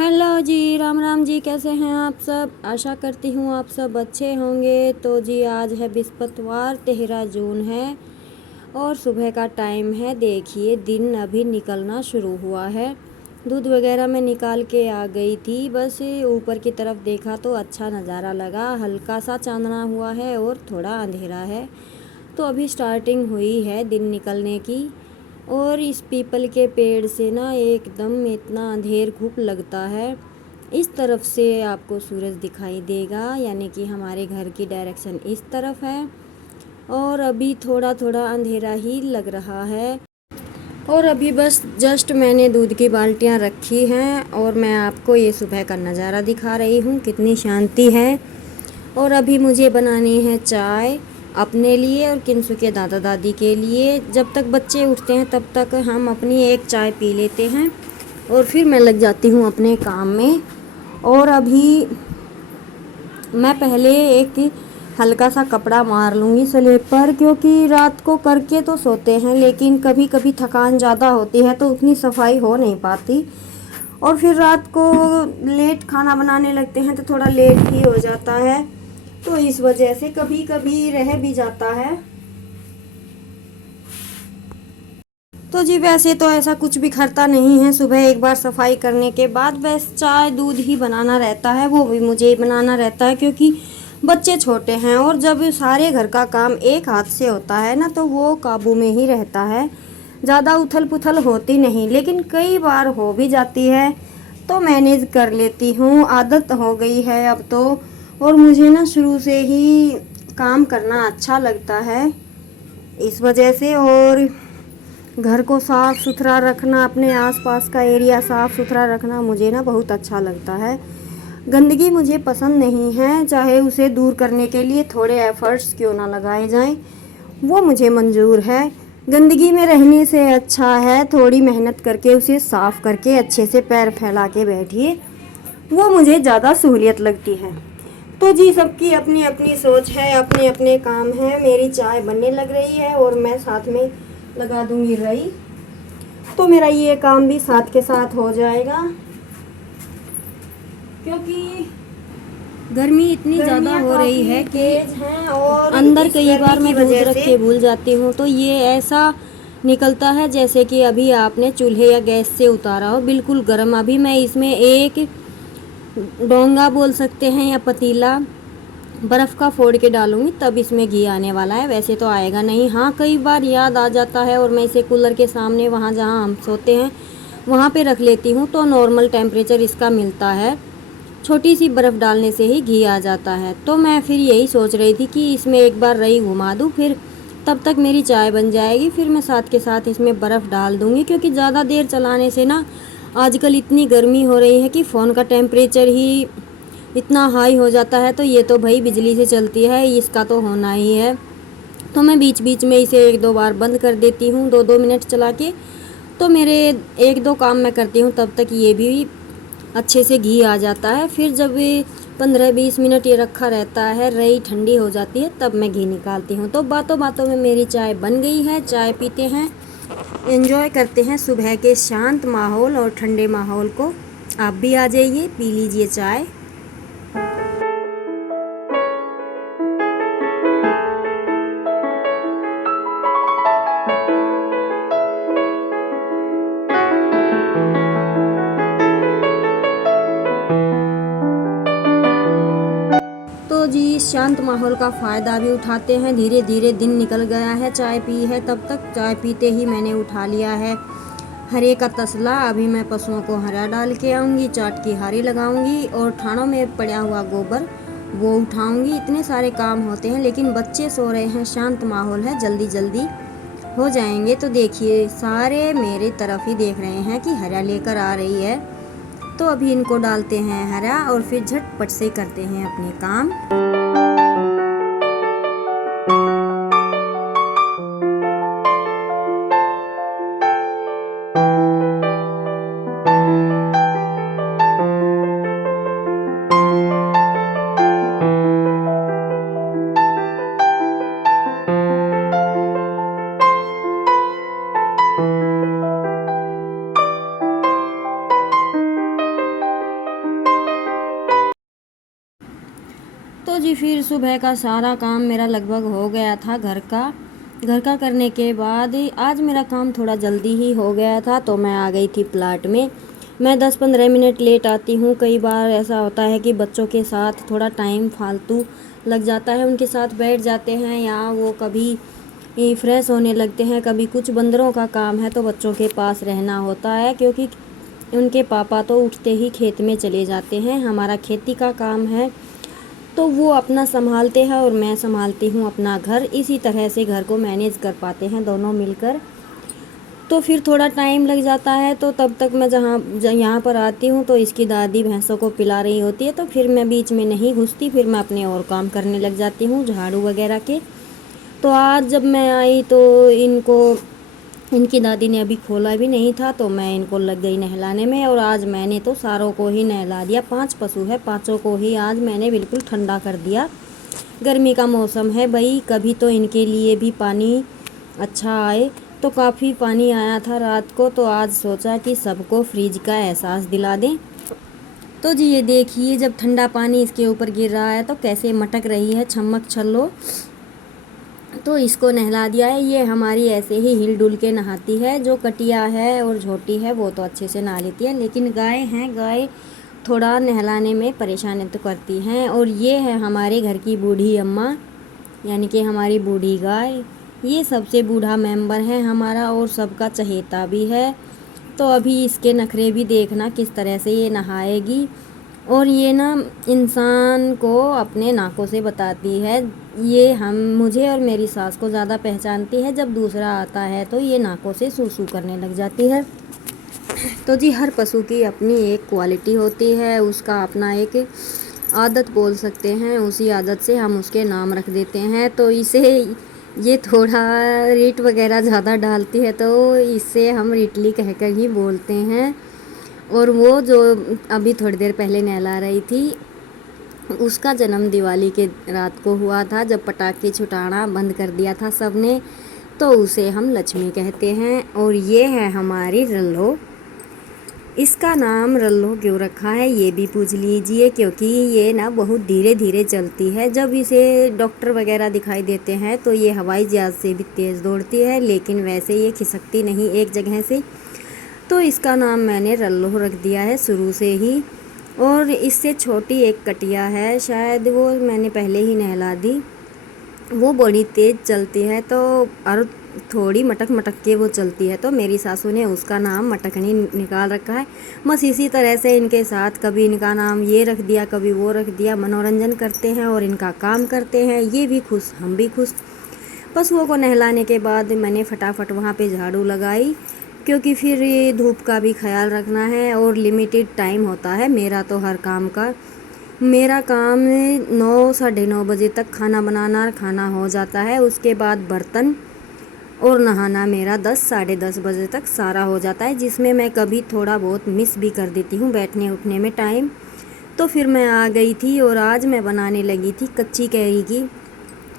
Hello जी, राम राम जी। कैसे हैं आप सब? आशा करती हूँ आप सब अच्छे होंगे। तो जी आज है बृहस्पतिवार, 13 जून है और सुबह का टाइम है। देखिए दिन अभी निकलना शुरू हुआ है। दूध वगैरह मैं निकाल के आ गई थी, बस ऊपर की तरफ देखा तो अच्छा नज़ारा लगा। हल्का सा चांदना हुआ है और थोड़ा अंधेरा है। तो अभी स्टार्टिंग हुई है दिन निकलने की। और इस पीपल के पेड़ से ना एकदम इतना अंधेर घुप लगता है। इस तरफ से आपको सूरज दिखाई देगा, यानी कि हमारे घर की डायरेक्शन इस तरफ है। और अभी थोड़ा थोड़ा अंधेरा ही लग रहा है। और अभी बस जस्ट मैंने दूध की बाल्टियाँ रखी हैं और मैं आपको ये सुबह का नज़ारा दिखा रही हूँ, कितनी शांति है। और अभी मुझे बनानी है चाय अपने लिए और किंसु के दादा दादी के लिए। जब तक बच्चे उठते हैं तब तक हम अपनी एक चाय पी लेते हैं और फिर मैं लग जाती हूँ अपने काम में। और अभी मैं पहले एक हल्का सा कपड़ा मार लूँगी स्लेब पर, क्योंकि रात को करके तो सोते हैं लेकिन कभी कभी थकान ज़्यादा होती है तो उतनी सफाई हो नहीं पाती। और फिर रात को लेट खाना बनाने लगते हैं तो थोड़ा लेट ही हो जाता है, तो इस वजह से कभी कभी रह भी जाता है। तो जी वैसे तो ऐसा कुछ भी खरता नहीं है। सुबह एक बार सफाई करने के बाद बस चाय दूध ही बनाना रहता है, वो भी मुझे ही बनाना रहता है क्योंकि बच्चे छोटे हैं। और जब सारे घर का काम एक हाथ से होता है ना तो वो काबू में ही रहता है, ज़्यादा उथल पुथल होती नहीं, लेकिन कई बार हो भी जाती है तो मैनेज कर लेती हूँ, आदत हो गई है अब तो। और मुझे ना शुरू से ही काम करना अच्छा लगता है इस वजह से। और घर को साफ़ सुथरा रखना, अपने आसपास का एरिया साफ़ सुथरा रखना मुझे ना बहुत अच्छा लगता है। गंदगी मुझे पसंद नहीं है, चाहे उसे दूर करने के लिए थोड़े एफ़र्ट्स क्यों ना लगाए जाएं, वो मुझे मंजूर है। गंदगी में रहने से अच्छा है थोड़ी मेहनत करके उसे साफ़ करके अच्छे से पैर फैला के बैठिए, वो मुझे ज़्यादा सहूलियत लगती है। तो जी सबकी अपनी अपनी सोच है, अपने अपने काम है। मेरी चाय बनने लग रही है और मैं साथ में लगा दूंगी रई, तो मेरा ये काम भी साथ के साथ हो जाएगा। क्योंकि गर्मी इतनी ज़्यादा हो रही है कि और अंदर कई बार मैं दूध रख के भूल जाती हूँ, तो ये ऐसा निकलता है जैसे कि अभी आपने चूल्हे या गैस से उतारा हो, बिल्कुल गर्म। अभी मैं इसमें एक डोंगा बोल सकते हैं या पतीला बर्फ़ का फोड़ के डालूंगी, तब इसमें घी आने वाला है। वैसे तो आएगा नहीं। हाँ कई बार याद आ जाता है और मैं इसे कूलर के सामने वहाँ जहाँ हम सोते हैं वहाँ पे रख लेती हूँ, तो नॉर्मल टेम्परेचर इसका मिलता है। छोटी सी बर्फ़ डालने से ही घी आ जाता है। तो मैं फिर यही सोच रही थी कि इसमें एक बार रई घुमा दूँ, फिर तब तक मेरी चाय बन जाएगी। फिर मैं साथ के साथ इसमें बर्फ़ डाल दूँगी, क्योंकि ज़्यादा देर चलाने से ना आजकल इतनी गर्मी हो रही है कि फ़ोन का टेम्परेचर ही इतना हाई हो जाता है। तो ये तो भाई बिजली से चलती है, इसका तो होना ही है। तो मैं बीच बीच में इसे एक दो बार बंद कर देती हूँ, 2-2 मिनट चला के। तो मेरे एक दो काम मैं करती हूँ तब तक ये भी अच्छे से घी आ जाता है। फिर जब 15-20 मिनट ये रखा रहता है, रई ठंडी हो जाती है, तब मैं घी निकालती हूँ। तो बातों बातों में मेरी चाय बन गई है। चाय पीते हैं, एंजॉय करते हैं सुबह के शांत माहौल और ठंडे माहौल को। आप भी आ जाइए, पी लीजिए चाय। तो जी इस शांत माहौल का फ़ायदा भी उठाते हैं। धीरे धीरे दिन निकल गया है, चाय पी है तब तक। चाय पीते ही मैंने उठा लिया है हरे का तसला। अभी मैं पशुओं को हरा डाल के आऊँगी, चाट की हारी लगाऊंगी और ठाणों में पड़ा हुआ गोबर वो उठाऊंगी। इतने सारे काम होते हैं, लेकिन बच्चे सो रहे हैं, शांत माहौल है, जल्दी जल्दी हो जाएंगे। तो देखिए सारे मेरी तरफ ही देख रहे हैं कि हरा लेकर आ रही है। तो अभी इनको डालते हैं हरा और फिर झटपट से करते हैं अपने काम। तो जी फिर सुबह का सारा काम मेरा लगभग हो गया था घर का करने के बाद आज मेरा काम थोड़ा जल्दी ही हो गया था, तो मैं आ गई थी प्लाट में। मैं 10-15 मिनट लेट आती हूँ। कई बार ऐसा होता है कि बच्चों के साथ थोड़ा टाइम फालतू लग जाता है, उनके साथ बैठ जाते हैं या वो कभी फ्रेश होने लगते हैं, कभी कुछ बंदरों का काम है तो बच्चों के पास रहना होता है, क्योंकि उनके पापा तो उठते ही खेत में चले जाते हैं। हमारा खेती का काम है तो वो अपना संभालते हैं और मैं संभालती हूँ अपना घर। इसी तरह से घर को मैनेज कर पाते हैं दोनों मिलकर। तो फिर थोड़ा टाइम लग जाता है, तो तब तक मैं यहाँ पर आती हूँ तो इसकी दादी भैंसों को पिला रही होती है, तो फिर मैं बीच में नहीं घुसती, फिर मैं अपने और काम करने लग जाती हूँ झाड़ू वगैरह के। तो आज जब मैं आई तो इनकी दादी ने अभी खोला भी नहीं था, तो मैं इनको लग गई नहलाने में। और आज मैंने तो सारों को ही नहला दिया। 5 पशु है, पाँचों को ही आज मैंने बिल्कुल ठंडा कर दिया। गर्मी का मौसम है भाई, कभी तो इनके लिए भी पानी अच्छा आए। तो काफ़ी पानी आया था रात को, तो आज सोचा कि सबको फ्रिज का एहसास दिला दें। तो जी ये देखिए, जब ठंडा पानी इसके ऊपर गिर रहा है तो कैसे मटक रही है छमक छल्लो। तो इसको नहला दिया है। ये हमारी ऐसे ही हिल डुल के नहाती है। जो कटिया है और झोटी है वो तो अच्छे से नहा लेती है, लेकिन गाय थोड़ा नहलाने में परेशानी तो करती हैं। और ये है हमारे घर की बूढ़ी अम्मा, यानी कि हमारी बूढ़ी गाय। ये सबसे बूढ़ा मेंबर है हमारा और सबका चहेता भी है। तो अभी इसके नखरे भी देखना किस तरह से ये नहाएगी। और ये ना इंसान को अपने नाकों से बताती है। ये मुझे और मेरी सास को ज़्यादा पहचानती है। जब दूसरा आता है तो ये नाकों से सूसू करने लग जाती है। तो जी हर पशु की अपनी एक क्वालिटी होती है, उसका अपना एक आदत बोल सकते हैं। उसी आदत से हम उसके नाम रख देते हैं। तो इसे ये थोड़ा रीट वगैरह ज़्यादा डालती है, तो इससे हम रिटली कहकर ही बोलते हैं। और वो जो अभी थोड़ी देर पहले नहला रही थी, उसका जन्म दिवाली के रात को हुआ था, जब पटाखे छुटाना बंद कर दिया था सबने। तो उसे हम लक्ष्मी कहते हैं। और ये है हमारी रल्लो। इसका नाम रल्लो क्यों रखा है ये भी पूछ लीजिए, क्योंकि ये ना बहुत धीरे धीरे चलती है। जब इसे डॉक्टर वगैरह दिखाई देते हैं तो ये हवाई जहाज़ से भी तेज़ दौड़ती है, लेकिन वैसे ये खिसकती नहीं एक जगह से। तो इसका नाम मैंने रल्लो रख दिया है शुरू से ही। और इससे छोटी एक कटिया है, शायद वो मैंने पहले ही नहला दी। वो बड़ी तेज़ चलती है, तो और थोड़ी मटक मटक के वो चलती है, तो मेरी सासू ने उसका नाम मटकनी निकाल रखा है। बस इसी तरह से इनके साथ कभी इनका नाम ये रख दिया, कभी वो रख दिया। मनोरंजन करते हैं और इनका काम करते हैं। ये भी खुश, हम भी खुश। पशुओं को नहलाने के बाद मैंने फटाफट वहाँ पे झाड़ू लगाई, क्योंकि फिर ये धूप का भी ख्याल रखना है और लिमिटेड टाइम होता है मेरा तो हर काम का। मेरा काम 9 साढ़े 9 बजे तक खाना बनाना खाना हो जाता है। उसके बाद बर्तन और नहाना मेरा 10 साढ़े 10 बजे तक सारा हो जाता है, जिसमें मैं कभी थोड़ा बहुत मिस भी कर देती हूँ बैठने उठने में टाइम। तो फिर मैं आ गई थी और आज मैं बनाने लगी थी कच्ची कैरी की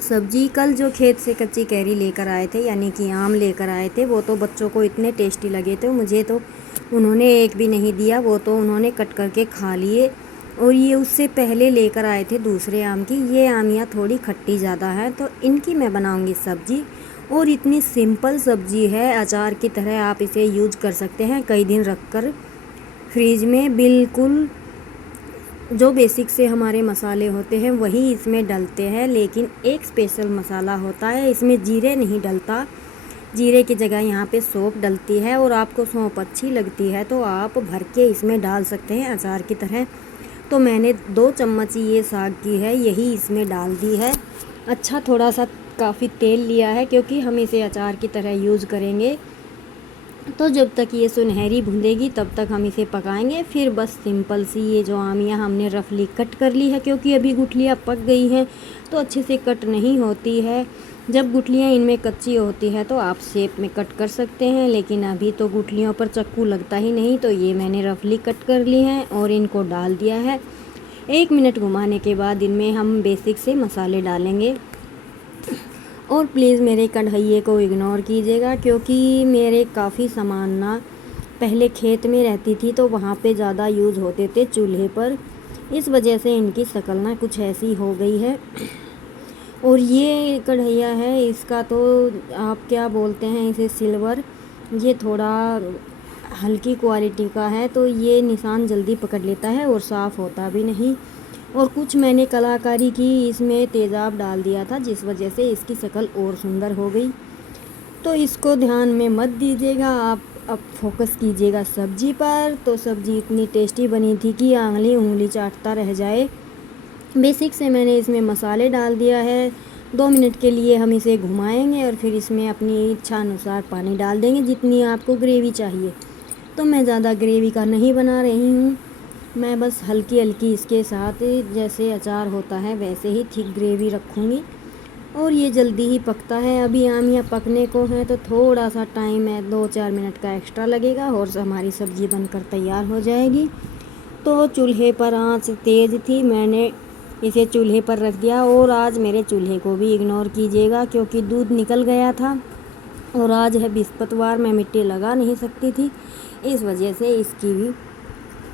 सब्जी। कल जो खेत से कच्ची कैरी लेकर आए थे, यानी कि आम लेकर आए थे, वो तो बच्चों को इतने टेस्टी लगे थे, मुझे तो उन्होंने एक भी नहीं दिया। वो तो उन्होंने कट करके खा लिए। और ये उससे पहले लेकर आए थे दूसरे आम की। ये आमियाँ थोड़ी खट्टी ज़्यादा है, तो इनकी मैं बनाऊंगी सब्जी। और इतनी सिंपल सब्जी है, अचार की तरह आप इसे यूज कर सकते हैं कई दिन रख कर फ्रिज में। बिल्कुल जो बेसिक से हमारे मसाले होते हैं वही इसमें डलते हैं, लेकिन एक स्पेशल मसाला होता है, इसमें जीरे नहीं डलता। जीरे की जगह यहाँ पे सौंफ डलती है। और आपको सौंफ अच्छी लगती है तो आप भर के इसमें डाल सकते हैं अचार की तरह। तो मैंने 2 चम्मच ये साग की है, यही इसमें डाल दी है। अच्छा थोड़ा सा काफ़ी तेल लिया है, क्योंकि हम इसे अचार की तरह यूज़ करेंगे। तो जब तक ये सुनहरी भुनेगी तब तक हम इसे पकाएंगे। फिर बस सिंपल सी ये जो आमियाँ हमने रफली कट कर ली है, क्योंकि अभी गुठलियाँ पक गई हैं तो अच्छे से कट नहीं होती है। जब गुठलियाँ इनमें कच्ची होती है तो आप शेप में कट कर सकते हैं, लेकिन अभी तो गुठलियों पर चक्कू लगता ही नहीं। तो ये मैंने रफली कट कर ली हैं और इनको डाल दिया है। 1 मिनट घुमाने के बाद इनमें हम बेसिक से मसाले डालेंगे। और प्लीज़ मेरे कढ़ाइये को इग्नोर कीजिएगा, क्योंकि मेरे काफ़ी सामान ना पहले खेत में रहती थी तो वहाँ पे ज़्यादा यूज़ होते थे चूल्हे पर। इस वजह से इनकी शक्ल ना कुछ ऐसी हो गई है। और ये कढ़ैया है, इसका तो आप क्या बोलते हैं इसे, सिल्वर, ये थोड़ा हल्की क्वालिटी का है, तो ये निशान जल्दी पकड़ लेता है और साफ़ होता भी नहीं। और कुछ मैंने कलाकारी की, इसमें तेज़ाब डाल दिया था, जिस वजह से इसकी शक्ल और सुंदर हो गई। तो इसको ध्यान में मत दीजिएगा, आप अब फोकस कीजिएगा सब्जी पर। तो सब्जी इतनी टेस्टी बनी थी कि उंगली चाटता रह जाए। बेसिक से मैंने इसमें मसाले डाल दिया है। 2 मिनट के लिए हम इसे घुमाएंगे और फिर इसमें अपनी इच्छा अनुसार पानी डाल देंगे, जितनी आपको ग्रेवी चाहिए। तो मैं ज़्यादा ग्रेवी का नहीं बना रही हूँ, मैं बस हल्की हल्की इसके साथ जैसे अचार होता है वैसे ही थिक ग्रेवी रखूँगी। और ये जल्दी ही पकता है, अभी आमिया पकने को है तो थोड़ा सा टाइम है, 2-4 मिनट का एक्स्ट्रा लगेगा और हमारी सब्ज़ी बनकर तैयार हो जाएगी। तो चूल्हे पर आंच तेज़ थी, मैंने इसे चूल्हे पर रख दिया। और आज मेरे चूल्हे को भी इग्नोर कीजिएगा क्योंकि दूध निकल गया था और आज है बृहस्पतिवार, मैं मिट्टी लगा नहीं सकती थी, इस वजह से इसकी भी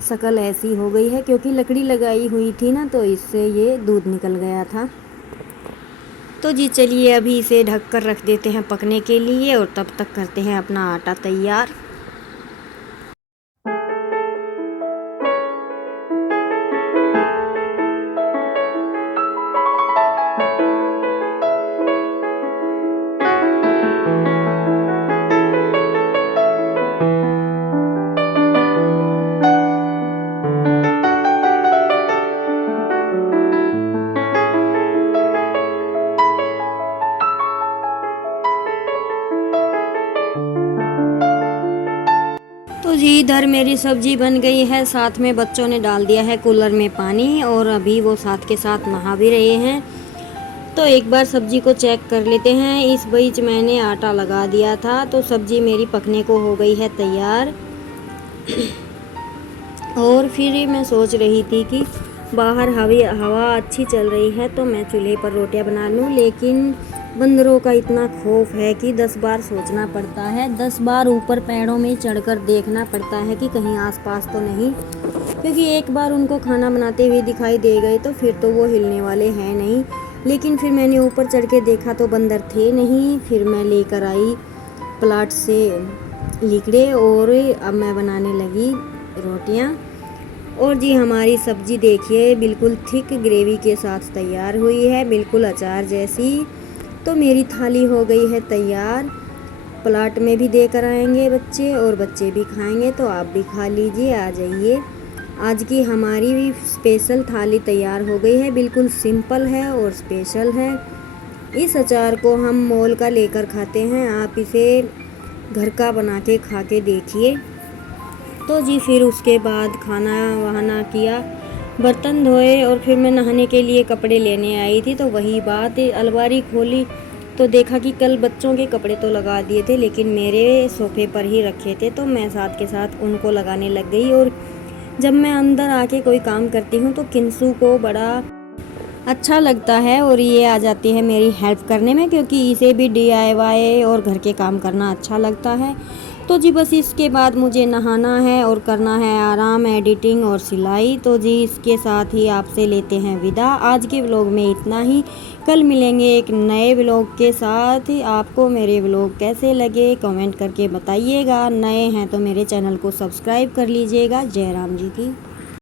शक्ल ऐसी हो गई है। क्योंकि लकड़ी लगाई हुई थी ना, तो इससे ये दूध निकल गया था। तो जी चलिए अभी इसे ढक कर रख देते हैं पकने के लिए और तब तक करते हैं अपना आटा तैयार। तो जी इधर मेरी सब्जी बन गई है, साथ में बच्चों ने डाल दिया है कूलर में पानी और अभी वो साथ के साथ नहा भी रहे हैं। तो एक बार सब्जी को चेक कर लेते हैं। इस बीच मैंने आटा लगा दिया था, तो सब्जी मेरी पकने को हो गई है तैयार। और फिर मैं सोच रही थी कि बाहर हवा अच्छी चल रही है तो मैं चूल्हे पर रोटियां बना लूं, लेकिन बंदरों का इतना खौफ है कि 10 बार सोचना पड़ता है, 10 बार ऊपर पेड़ों में चढ़कर देखना पड़ता है कि कहीं आसपास तो नहीं, क्योंकि एक बार उनको खाना बनाते हुए दिखाई दे गए तो फिर तो वो हिलने वाले हैं नहीं। लेकिन फिर मैंने ऊपर चढ़ के देखा तो बंदर थे नहीं। फिर मैं लेकर आई प्लाट से लिकड़े और अब मैं बनाने लगी रोटियां। और जी हमारी सब्जी देखिए बिल्कुल थिक ग्रेवी के साथ तैयार हुई है, बिल्कुल अचार जैसी। तो मेरी थाली हो गई है तैयार, प्लाट में भी देकर आएंगे बच्चे और बच्चे भी खाएंगे, तो आप भी खा लीजिए, आ जाइए। आज की हमारी भी स्पेशल थाली तैयार हो गई है, बिल्कुल सिंपल है और स्पेशल है। इस अचार को हम मॉल का लेकर खाते हैं, आप इसे घर का बना के खा के देखिए। तो जी फिर उसके बाद खाना वहाना किया, बर्तन धोए और फिर मैं नहाने के लिए कपड़े लेने आई थी। तो वही बात, अलमारी खोली तो देखा कि कल बच्चों के कपड़े तो लगा दिए थे लेकिन मेरे सोफे पर ही रखे थे, तो मैं साथ के साथ उनको लगाने लग गई। और जब मैं अंदर आके कोई काम करती हूँ तो किंसू को बड़ा अच्छा लगता है और ये आ जाती है मेरी हेल्प करने में, क्योंकि इसे भी DIY और घर के काम करना अच्छा लगता है। तो जी बस इसके बाद मुझे नहाना है और करना है आराम, एडिटिंग और सिलाई। तो जी इसके साथ ही आपसे लेते हैं विदा। आज के व्लॉग में इतना ही, कल मिलेंगे एक नए व्लॉग के साथ। आपको मेरे व्लॉग कैसे लगे कमेंट करके बताइएगा, नए हैं तो मेरे चैनल को सब्सक्राइब कर लीजिएगा। जय राम जी की।